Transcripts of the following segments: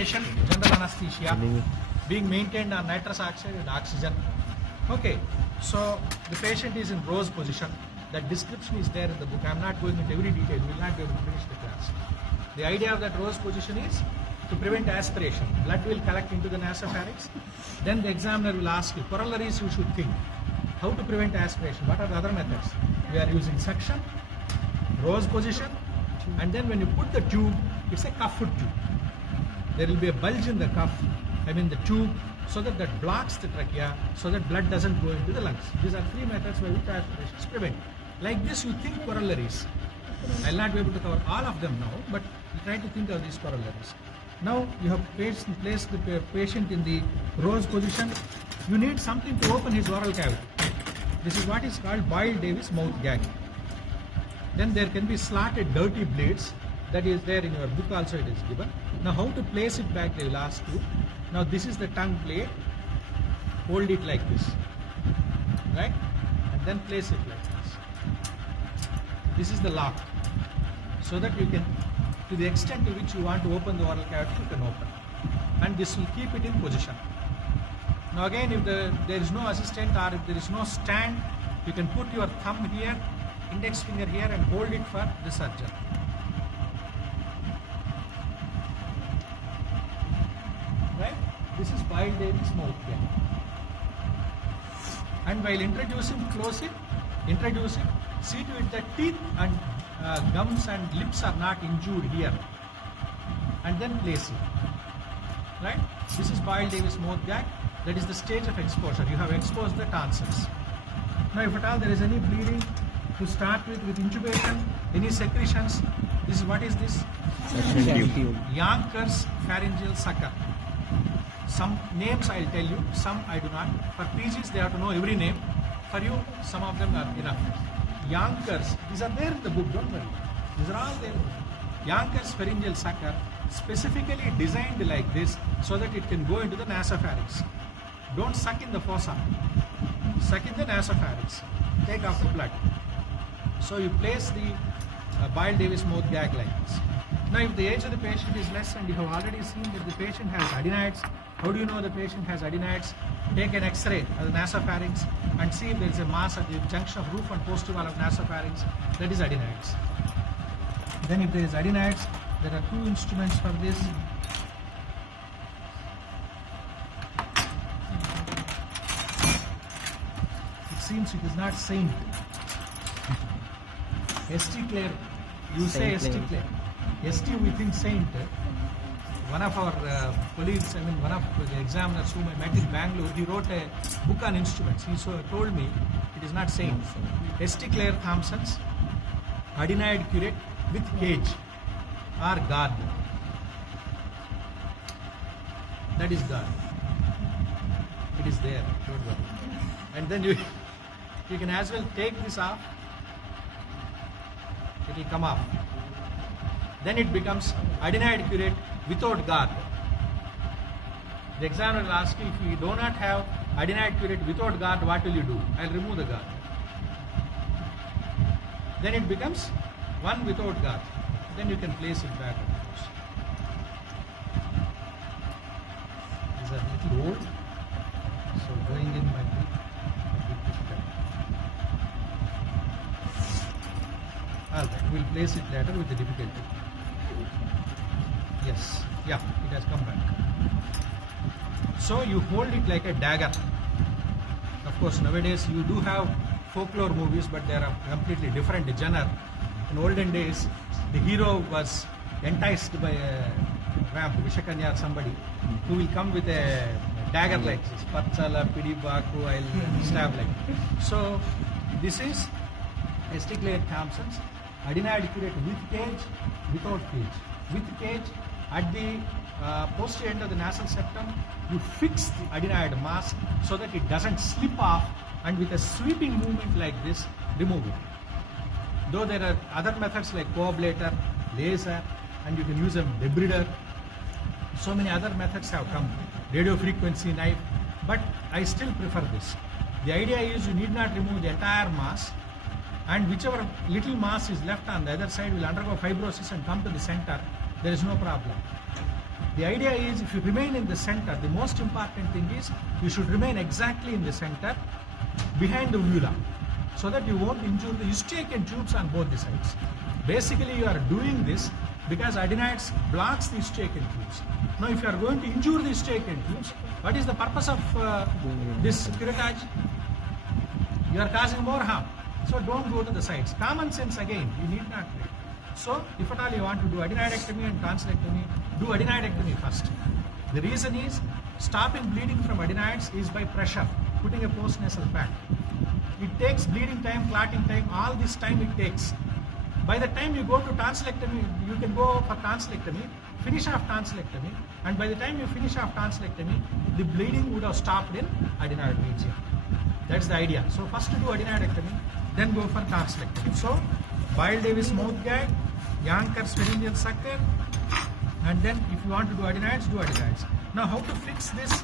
patient, general anesthesia, being maintained on nitrous oxide and oxygen. Okay, so the patient is in rose position. That description is there in the book. I am not going into every detail. We will not be able to finish the class. The idea of that rose position is to prevent aspiration. Blood will collect into the nasopharynx. Then the examiner will ask you, corollaries you should think. How to prevent aspiration? What are the other methods? We are using suction, rose position, and then when you put the tube, it's a cuff tube. There will be a bulge in the cuff, the tube, so that blocks the trachea, so that blood doesn't go into the lungs. These are three methods by which aspiration is prevented. Like this, you think corollaries. I'll not be able to cover all of them now, but you try to think of these corollaries. Now you have placed the patient in the rose position. You need something to open his oral cavity. This is what is called Boyle-Davis mouth gag. Then there can be slotted dirty blades. That is there in your book also, it is given. Now how to place it back, they will ask you. Now this is the tongue blade. Hold it like this, right? And then place it like this. This is the lock. So that you can, to the extent to which you want to open the oral cavity, you can open. And this will keep it in position. Now again, if there is no assistant or if there is no stand, you can put your thumb here, index finger here, and hold it for the surgeon. Right? This is Boyle-Davis mouth gag. And while introducing, close it, introduce it, see to it that teeth and gums and lips are not injured here. And then place it. Right? This is Boyle-Davis mouth gag. That is the stage of exposure. You have exposed the tonsils. Now if at all there is any bleeding, to start with intubation, any secretions, this is what is this? Yonkers pharyngeal sucker. Some names I'll tell you, some I do not. For PGs they have to know every name. For you, some of them are enough. Yonkers, these are there in the book, don't worry. These are all there. Yonkers pharyngeal sucker, specifically designed like this so that it can go into the nasopharynx. Don't suck in the fossa. Suck in the nasopharynx. Take off the blood. So you place the Boyle-Davis mouth gag like this. Now if the age of the patient is less and you have already seen that the patient has adenoids, how do you know the patient has adenoids? Take an X-ray of the nasopharynx and see if there is a mass at the junction of roof and posterior wall of nasopharynx. That is adenoids. Then if there is adenoids, there are two instruments for this. It seems it is not Saint. ST Clare, you say ST Clare. ST we think Saint. One of our colleagues, one of the examiners whom I met in Bangalore, he wrote a book on instruments. He told me it is not Saint. ST Clare Thompson's adenoid curate with cage or guard. That is guard. It is there, don't worry. And then you can as well take this off. It will come off. Then it becomes adenoid curate without guard. The examiner will ask you, if you do not have adenoid curate without guard, what will you do? I will remove the guard. Then it becomes one without guard. Then you can place it back, of course. These are a little old, so going in might be a bit difficult. Alright, we'll place it later with the difficulty. Yes, yeah, it has come back. So you hold it like a dagger. Of course, nowadays you do have folklore movies, but they are of completely different genre. In olden days, the hero was enticed by a vamp, Vishakanya or somebody, who will come with a dagger like this. Patchala, Pidibaku, I'll stab like this. So this is ST Clare Thompson's adenoid curate with cage, without cage. With cage, at the posterior end of the nasal septum, you fix the adenoid mask so that it doesn't slip off, and with a sweeping movement like this, remove it. Though there are other methods like coablator, laser, and you can use a debrider. So many other methods have come, radio frequency knife, but I still prefer this. The idea is you need not remove the entire mass, and whichever little mass is left on the other side will undergo fibrosis and come to the center. There is no problem. The idea is if you remain in the center, the most important thing is you should remain exactly in the center behind the uvula so that you won't injure the eustachian tubes on both the sides. Basically, you are doing this because adenoids blocks the eustachian tubes. Now, if you are going to injure the eustachian tubes, what is the purpose of this curettage? You are causing more harm. So don't go to the sides. Common sense again, you need not wait. So if at all you want to do adenoidectomy and tonsillectomy, do adenoidectomy first. The reason is stopping bleeding from adenoids is by pressure, putting a postnasal pad. It takes bleeding time, clotting time, all this time it takes. By the time you go to tonsillectomy, you can go for tonsillectomy, finish off tonsillectomy, and by the time you finish off tonsillectomy, the bleeding would have stopped in adenoid region. That's the idea. So first do adenoidectomy, then go for tonsillectomy. So Boyle-Davis mouth gag, Yanker's pharyngeal sucker, and then if you want to do adenoids, do adenoids. Now how to fix this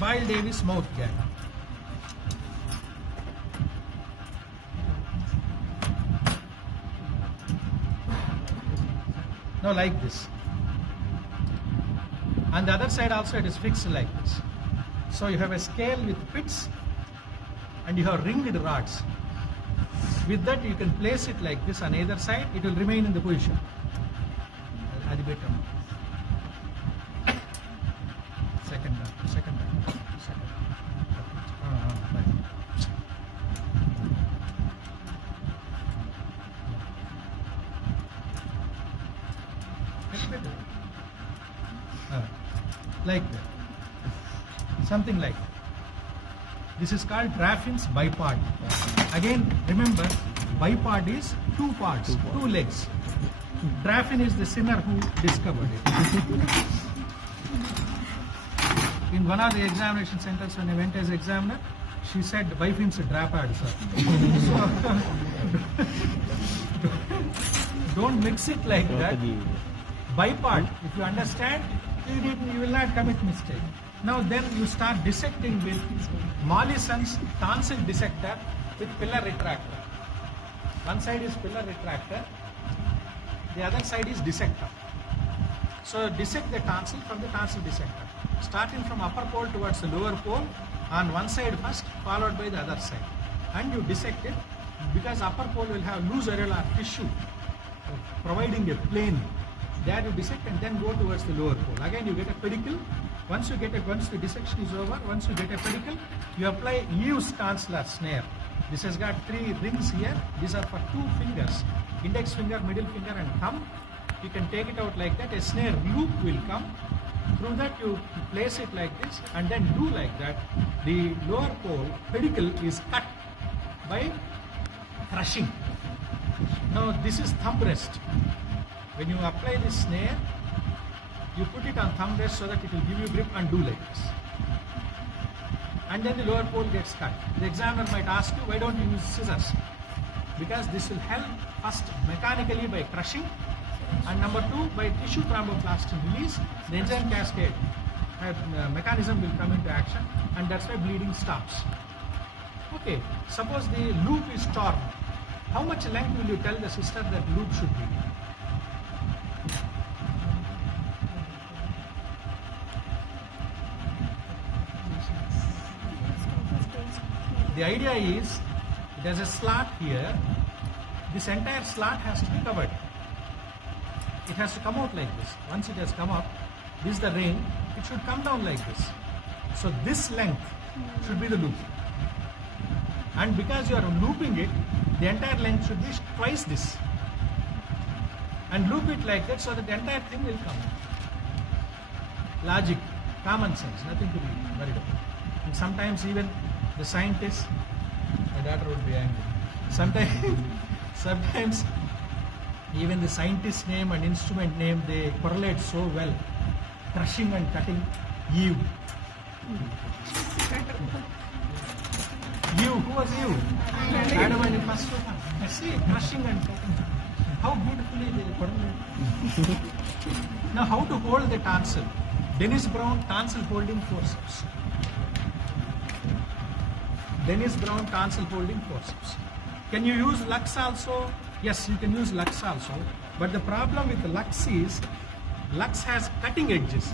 Boyle-Davis mouth gag? Now like this. On the other side also it is fixed like this. So you have a scale with pits and you have ringed rods. With that you can place it like this on either side, it will remain in the position. Adi better. Second. Right. Like that. Something like that. This is called Draffin's bipod. Again, remember, bipod is two parts, two legs. Draffin is the sinner who discovered it. In one of the examination centers, when I went as examiner, she said, Biffin's a drapad, sir. So, don't mix it like that. Bipod, if you understand, you will not commit mistake. Now then you start dissecting with Mollison's tonsil dissector with pillar retractor. One side is pillar retractor, the other side is dissector. So dissect the tonsil from the tonsil dissector. Starting from upper pole towards the lower pole on one side first, followed by the other side. And you dissect it because upper pole will have loose areolar tissue providing a plane. There you dissect and then go towards the lower pole. Again you get a pedicle. Once the dissection is over, once you get a pedicle, you apply Eve's tonsillar snare. This has got 3 rings here. These are for 2 fingers, index finger, middle finger and thumb. You can take it out like that. A snare loop will come. Through that you place it like this and then do like that. The lower pole pedicle is cut by crushing. Now this is thumb rest. When you apply this snare, you put it on thumb rest so that it will give you grip and do like this. And then the lower pole gets cut. The examiner might ask you, why don't you use scissors? Because this will help first mechanically by crushing, and number 2 by tissue thromboplastin release. The enzyme cascade mechanism will come into action, and that's why bleeding stops. Okay, suppose the loop is torn. How much length will you tell the sister that loop should be? The idea is, there's a slot here. This entire slot has to be covered. It has to come out like this. Once it has come up, this is the ring, it should come down like this. So this length should be the loop. And because you are looping it, the entire length should be twice this. And loop it like that so that the entire thing will come. Logic, common sense, nothing to be worried about. And sometimes even the scientists, my daughter would be angry. Sometimes even the scientist name and instrument name, they correlate so well. Crushing and cutting, Eve. Eve, who was Eve? Adam and Eve first one. See, crushing and cutting. How beautifully they correlate. Now how to hold the tonsil? Dennis Brown tonsil holding forceps. Dennis Brown tonsil holding forceps. Can you use Lux also? Yes, you can use Lux also. But the problem with Lux is, Lux has cutting edges.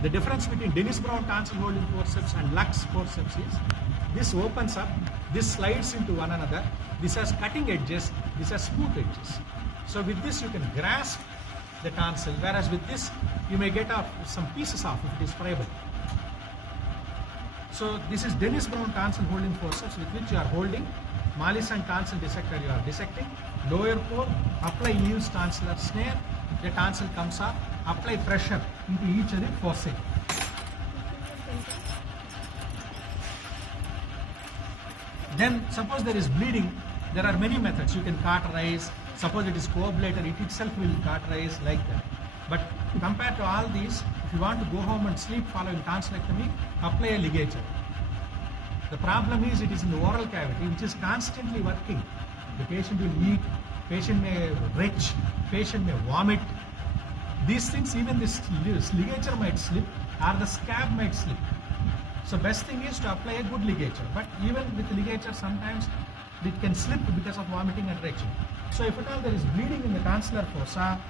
The difference between Dennis Brown tonsil holding forceps and Lux forceps is, this opens up, this slides into one another, this has cutting edges, this has smooth edges. So with this you can grasp the tonsil, whereas with this you may get off some pieces off if it is friable. So this is Dennis Brown tonsil holding forceps with which you are holding. Mollison tonsil dissector, you are dissecting. Lower pole, apply Eves tonsillar snare, the tonsil comes off, apply pressure into each of the foci. Then suppose there is bleeding, there are many methods. You can cauterize, suppose it is coablator, it itself will cauterize like that. But compared to all these, if you want to go home and sleep following tonsillectomy, apply a ligature. The problem is it is in the oral cavity which is constantly working. The patient will eat, patient may retch, patient may vomit. These things, even this ligature might slip or the scab might slip. So best thing is to apply a good ligature. But even with ligature sometimes it can slip because of vomiting and retching. So if at all there is bleeding in the tonsillar fossa,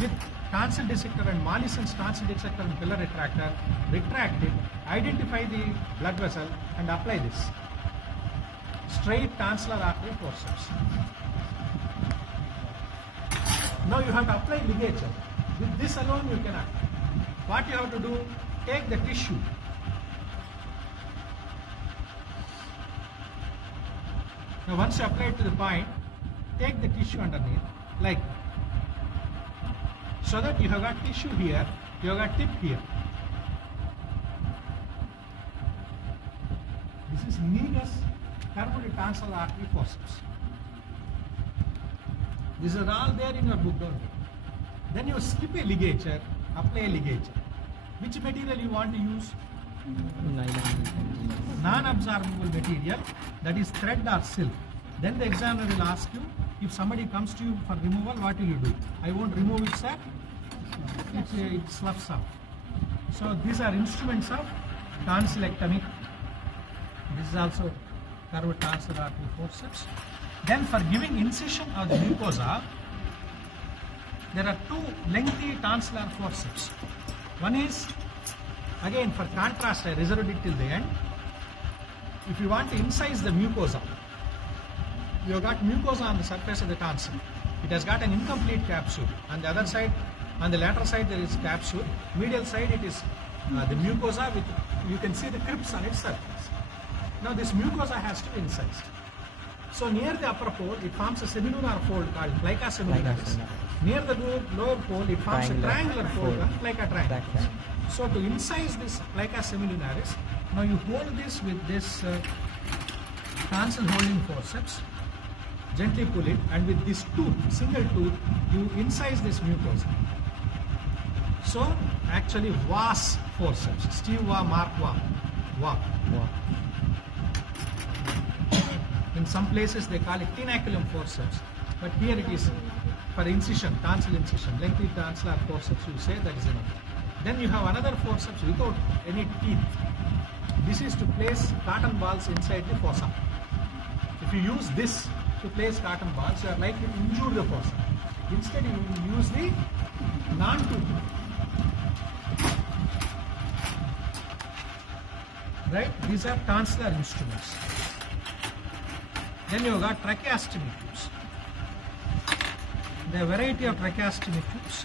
with tonsil dissector and Mollison's tonsil dissector and pillar retractor, retract it, identify the blood vessel and apply this. Straight tonsillar artery forceps. Now you have to apply ligature. With this alone you cannot. What you have to do, take the tissue. Now once you apply it to the point, take the tissue underneath, like so that you have got tissue here, you have got tip here. This is Negus curved tonsil artery forceps. These are all there in your book, don't you? Then you skip a ligature, apply a ligature. Which material you want to use? Non-absorbable material, that is thread or silk. Then the examiner will ask you, if somebody comes to you for removal, what will you do? I won't remove it, sir. It sloughs out. So these are instruments of tonsillectomy. This is also curved tonsil artery forceps. Then for giving incision of the mucosa, there are two lengthy tonsillar forceps. One is, again for contrast I reserved it till the end. If you want to incise the mucosa, you have got mucosa on the surface of the tonsil. It has got an incomplete capsule. On the other side, on the lateral side there is capsule. Medial side it is the mucosa with, you can see the crypts on its surface. Now this mucosa has to be incised. So near the upper pole it forms a semilunar fold called plica seminaris. Near the lower pole it forms a triangular fold called plica triangularis. So to incise this plica seminaris, now you hold this with this tonsil holding forceps, gently pull it, and with this tooth, single tooth, you incise this mucosa. So actually Wass forceps, Steve Waugh, Mark Waugh. In some places they call it tenaculum forceps, but here it is for incision, tonsil incision, lengthy tonsillar forceps, you say that is enough. Then you have another forceps without any teeth. This is to place cotton balls inside the fossa. If you use this to place cotton balls, you are likely to injure the fossa. Instead you will use the non-tooth. Right? These are tonsillar instruments. Then you have got tracheostomy tubes. There are a variety of tracheostomy tubes.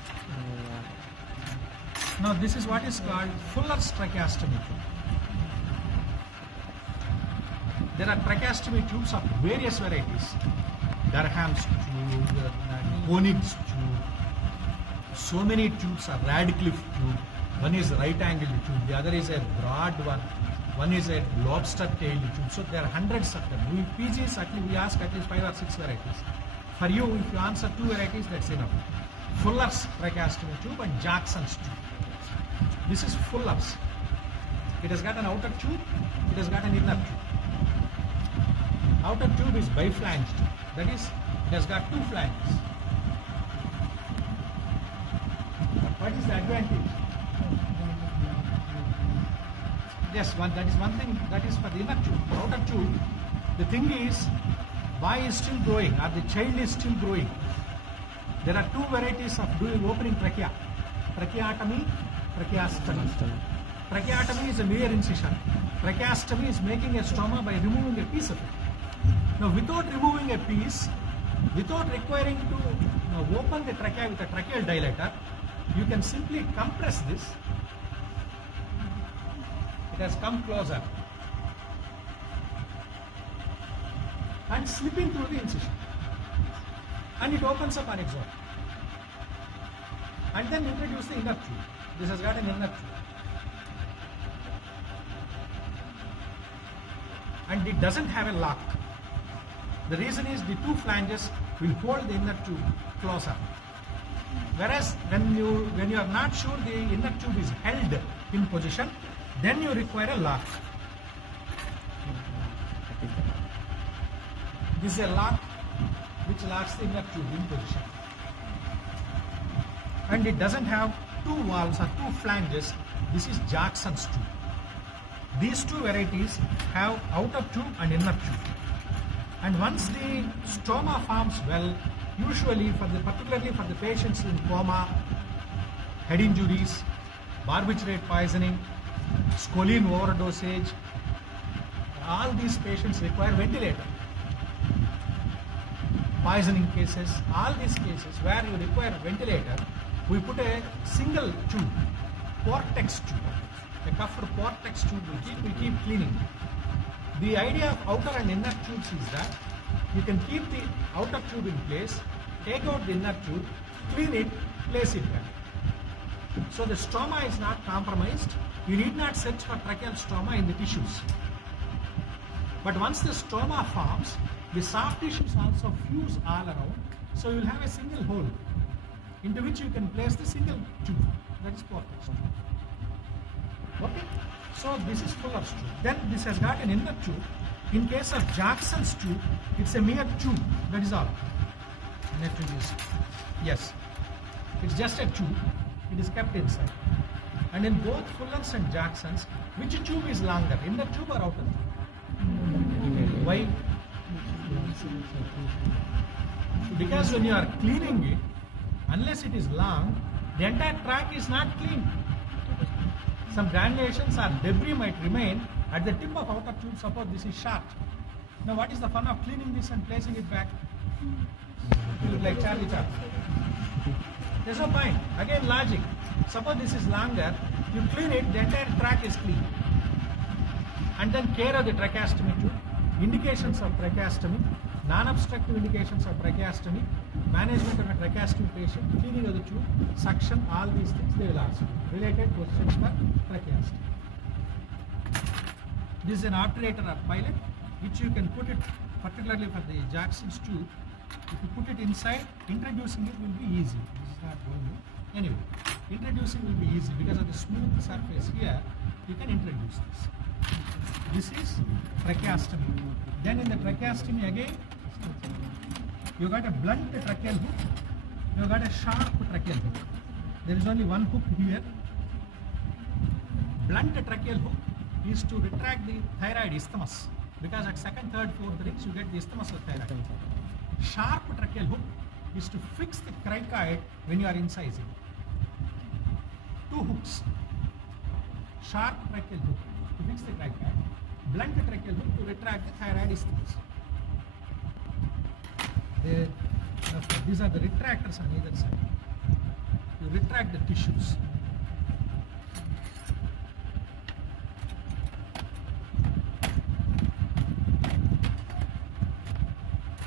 Now this is what is called Fuller's tracheostomy tube. There are tracheostomy tubes of various varieties. Durham's tube, Konig's tube. So many tubes are Radcliffe tube. One is right-angled tube, the other is a broad one. One is a lobster-tailed tube. So there are hundreds of them. We PGs, we ask at least 5 or 6 varieties. For you, if you answer 2 varieties, that's enough. Fuller's tracheostomy tube and Jackson's tube. This is Fuller's. It has got an outer tube, it has got an inner tube. Outer tube is biflanged. That is, it has got 2 flanges. What is the advantage? Yes, that is one thing, that is for the inner tube. The outer tube, the thing is, boy is still growing or the child is still growing. There are two varieties of doing opening trachea: tracheotomy, tracheostomy. Tracheotomy is a mere incision. Tracheostomy is making a stoma by removing a piece of it. Now, without removing a piece, without requiring to open the trachea with a tracheal dilator, you can simply compress this. It has come closer and slipping through the incision, and it opens up on its own. And then introduce the inner tube. This has got an inner tube, and it doesn't have a lock. The reason is the two flanges will hold the inner tube closer. Whereas when you are not sure the inner tube is held in position, then you require a lock. This is a lock which locks the inner tube in position. And it doesn't have two valves or two flanges. This is Jackson's tube. These two varieties have outer tube and inner tube. And once the stoma forms well, usually particularly for the patients in coma, head injuries, barbiturate poisoning, scoline overdosage, all these patients require ventilator. Poisoning cases, all these cases where you require ventilator, we put a single tube, Portex tube, a cuffed Portex tube we keep cleaning. The idea of outer and inner tubes is that you can keep the outer tube in place, take out the inner tube, clean it, place it back. So the stoma is not compromised. You need not search for tracheal stoma in the tissues. But once the stoma forms, the soft tissues also fuse all around. So you will have a single hole into which you can place the single tube. That is Portex tube. Okay? So this is Fuller's tube. Then this has got an inner tube. In case of Jackson's tube, it's a mere tube. That is all. Yes. It's just a tube. It is kept inside. And in both Fuller's and Jackson's, which tube is longer? Inner tube or outer tube? Why? Because when you are cleaning it, unless it is long, the entire track is not clean. Some granulations or debris might remain at the tip of outer tube. Suppose this is short. Now what is the fun of cleaning this and placing it back? You look like Charlie Chaplin. There's no point. Again, logic. Suppose this is longer, you clean it, the entire track is clean. And then care of the tracheostomy tube, indications of tracheostomy, non-obstructive indications of tracheostomy, management of a tracheostomy patient, cleaning of the tube, suction, all these things they will ask you. Related questions for tracheostomy. This is an obturator or pilot, which you can put it, particularly for the Jackson's tube. If you put it inside, introducing it will be easy. This is not going to. Anyway, introducing will be easy because of the smooth surface here. You can introduce this. This is tracheostomy. Then in the tracheostomy again, you got a blunt tracheal hook. You got a sharp tracheal hook. There is only one hook here. Blunt tracheal hook is to retract the thyroid isthmus, because at second, third, fourth rings you get the isthmus of thyroid. Sharp tracheal hook is to fix the cricoid when you are incising. Two hooks. Sharp tracheal hook to fix the cricoid. Blunt tracheal hook to retract the thyroid isthmus. These are the retractors on either side. You retract the tissues.